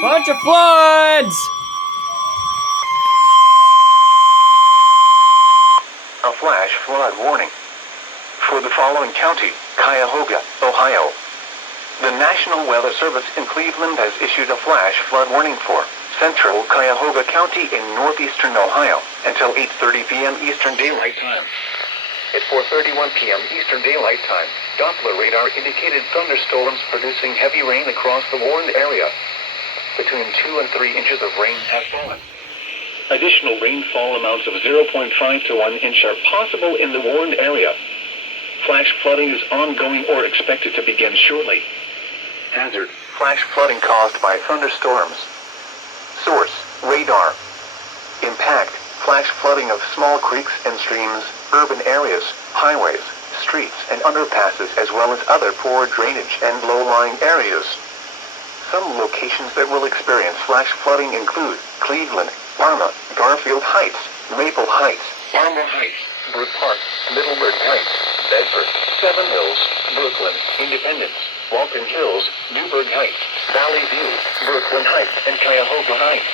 Bunch of floods! A flash flood warning for the following county: Cuyahoga, Ohio. The National Weather Service in Cleveland has issued a flash flood warning for central Cuyahoga County in northeastern Ohio until 8:30 p.m. Eastern Daylight Time. At 4:31 p.m. Eastern Daylight Time, Doppler radar indicated thunderstorms producing heavy rain across the warned area. Between 2 and 3 inches of rain have fallen. Additional rainfall amounts of 0.5 to 1 inch are possible in the warned area. Flash flooding is ongoing or expected to begin shortly. Hazard: flash flooding caused by thunderstorms. Source: radar. Impact: flash flooding of small creeks and streams, urban areas, highways, streets and underpasses, as well as other poor drainage and low-lying areas. Some locations that will experience flash flooding include Cleveland, Parma, Garfield Heights, Maple Heights, Parma Heights, Brook Park, Middleburg Heights, Bedford, Seven Hills, Brooklyn, Independence, Walton Hills, Newburgh Heights, Valley View, Brooklyn Heights, and Cuyahoga Heights.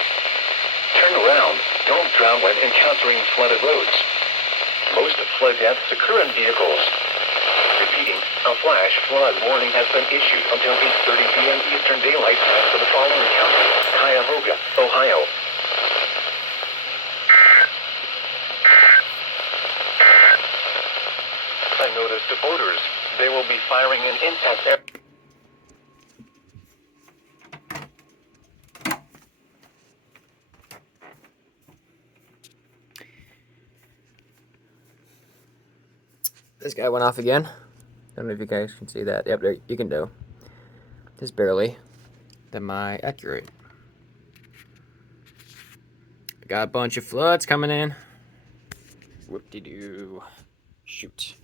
Turn around. Don't drown when encountering flooded roads. Most flood deaths occur in vehicles. Repeating, a flash flood warning has been issued until 8:30 p.m. Eastern Daylight Time for the following county: Cuyahoga, Ohio. I noticed the voters. They will be firing an impact air. This guy went off again. I don't know if you guys can see that. Yep, there you can do. Just barely. Am I accurate? Got a bunch of floods coming in. Whoop-de-doo. Shoot.